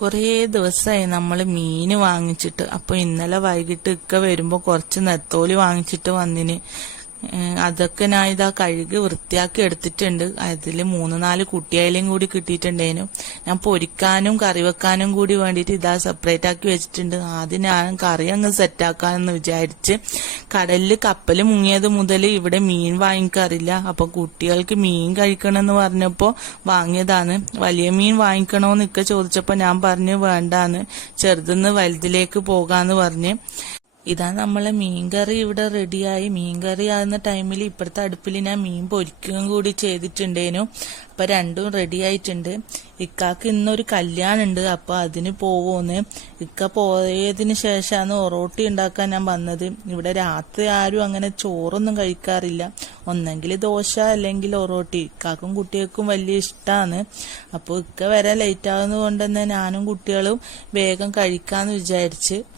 കുറേ ദിവസമായി നമ്മൾ മീൻ വാങ്ങിച്ചിട്ട്. അപ്പൊ ഇന്നലെ വൈകിട്ട് ഇക്ക വരുമ്പോൾ കുറച്ച് നെത്തോലി വാങ്ങിച്ചിട്ട് വന്നിന്. അതൊക്കെ ഞാൻ ഇതാ കഴുകി വൃത്തിയാക്കി എടുത്തിട്ടുണ്ട്. അതിൽ മൂന്ന് നാല് കുട്ടിയായാലും കൂടി കിട്ടിയിട്ടുണ്ടേനു. ഞാൻ പൊരിക്കാനും കറി വെക്കാനും കൂടി വേണ്ടിയിട്ട് ഇതാ സെപ്പറേറ്റ് ആക്കി വെച്ചിട്ടുണ്ട്. ആദ്യം ഞാൻ കറി അങ്ങ് സെറ്റാക്കാന്ന് വിചാരിച്ച് കടലിൽ കപ്പൽ മുങ്ങിയത് മുതൽ ഇവിടെ മീൻ വാങ്ങിക്കാറില്ല. അപ്പൊ കുട്ടികൾക്ക് മീൻ കഴിക്കണമെന്ന് പറഞ്ഞപ്പോ വാങ്ങിയതാണ്. വലിയ മീൻ വാങ്ങിക്കണോന്ന് ഇക്ക ചോദിച്ചപ്പോ ഞാൻ പറഞ്ഞു വേണ്ടാന്ന്. ചെറുതെന്ന് വലുതിലേക്ക് പോകാന്ന് പറഞ്ഞ്. ഇതാ നമ്മളെ മീൻകറി ഇവിടെ റെഡിയായി. മീൻകറി ആകുന്ന ടൈമിൽ ഇപ്പോഴത്തെ അടുപ്പിൽ ഞാൻ മീൻ പൊരിക്കുകയും കൂടി ചെയ്തിട്ടുണ്ടേനു. അപ്പൊ രണ്ടും റെഡി ആയിട്ടുണ്ട്. ഇക്കാക്ക് ഇന്നൊരു കല്യാണം ഉണ്ട് അപ്പൊ അതിന് പോവോന്ന്. ഇക്ക പോയതിന് ശേഷമാണ് ഒറോട്ടി ഉണ്ടാക്കാൻ ഞാൻ വന്നത്. ഇവിടെ രാത്രി ആരും അങ്ങനെ ചോറൊന്നും കഴിക്കാറില്ല. ഒന്നെങ്കിൽ ദോശ അല്ലെങ്കിൽ ഒറോട്ടി. ഇക്കാക്കും കുട്ടികൾക്കും വലിയ ഇഷ്ടമാണ് അപ്പോൾ ഇക്ക വരെ ലേറ്റ് ആകുന്നത് കൊണ്ട് തന്നെ ഞാനും കുട്ടികളും വേഗം കഴിക്കാന്ന് വിചാരിച്ച്